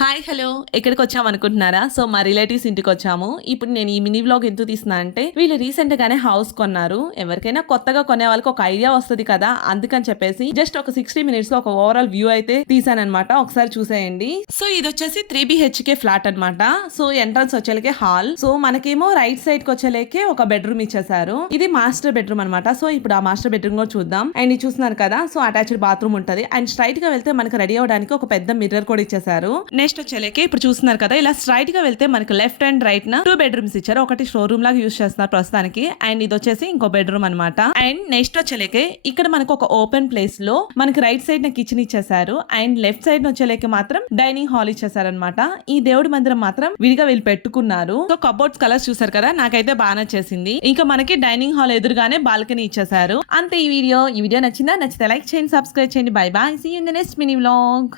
Hi hello ఎక్కడికి వచ్చాము అనుకుంటున్నారా? సో మా రిలేటివ్స్ ఇంటికి వచ్చాము. ఇప్పుడు నేను ఈ మినీ వ్లాగ్ ఎందుకు తీస్తున్నా అంటే వీళ్ళు రీసెంట్ గానే హౌస్ కొన్నారు. ఎవరికైనా కొత్తగా కొనే వాళ్ళకి ఒక ఐడియా వస్తుంది కదా, అందుకని చెప్పేసి జస్ట్ ఒక 60 మినిట్స్ లో ఒక ఓవరాల్ వ్యూ అయితే తీసానమాట. ఒకసారి చూసేయండి. సో ఇది వచ్చేసి 3 BHK ఫ్లాట్ అనమాట. సో ఎంట్రన్స్ వచ్చేలకే హాల్. సో మనకేమో రైట్ సైడ్ కి వచ్చేలేకే ఒక బెడ్రూమ్ ఇచ్చేసారు. ఇది మాస్టర్ బెడ్రూమ్ అనమాట. సో ఇప్పుడు ఆ మాస్టర్ బెడ్రూమ్ కూడా చూద్దాం. అండ్ ఇది చూస్తున్నారు కదా, సో అటాచ్డ్ బాత్రూమ్ ఉంటది. అండ్ స్ట్రైట్ గా వెళ్తే మనకి రెడీ అవడానికి ఒక పెద్ద మిర్రర్ కూడా ఇచ్చేసారు. నెక్స్ట్ వచ్చేలేకే ఇప్పుడు చూస్తున్నారు కదా, ఇలా స్ట్రైట్ గా వెళ్తే మనకి లెఫ్ట్ అండ్ రైట్ న 2 బెడ్రూమ్స్ ఇచ్చారు. ఒకటి షో రూమ్ లాగా యూస్ చేస్తున్నారు ప్రస్తుతానికి. అండ్ ఇది వచ్చేసి ఇంకో బెడ్రూమ్ అనమాట. అండ్ నెక్స్ట్ వచ్చేలేకే ఇక్కడ మనకు ఒక ఓపెన్ ప్లేస్ లో మనకి రైట్ సైడ్ న కిచెన్ ఇచ్చేసారు. అండ్ లెఫ్ట్ సైడ్ వచ్చేలేకే మాత్రం డైనింగ్ హాల్ ఇచ్చేసారు అనమాట. ఈ దేవుడి మందిరం మాత్రం విడిగా వీళ్ళు పెట్టుకున్నారు. సో కబోర్డ్స్ కలర్స్ చూసారు కదా, నాకైతే బాగా నచ్చేసింది. ఇంకా మనకి డైనింగ్ హాల్ ఎదురుగానే బాల్కనీ ఇచ్చేసారు. అంతే ఈ వీడియో నచ్చిందా? నచ్చితే లైక్ చేయండి, సబ్స్క్రైబ్ చేయండి. Bye bye, see you in the next mini vlog.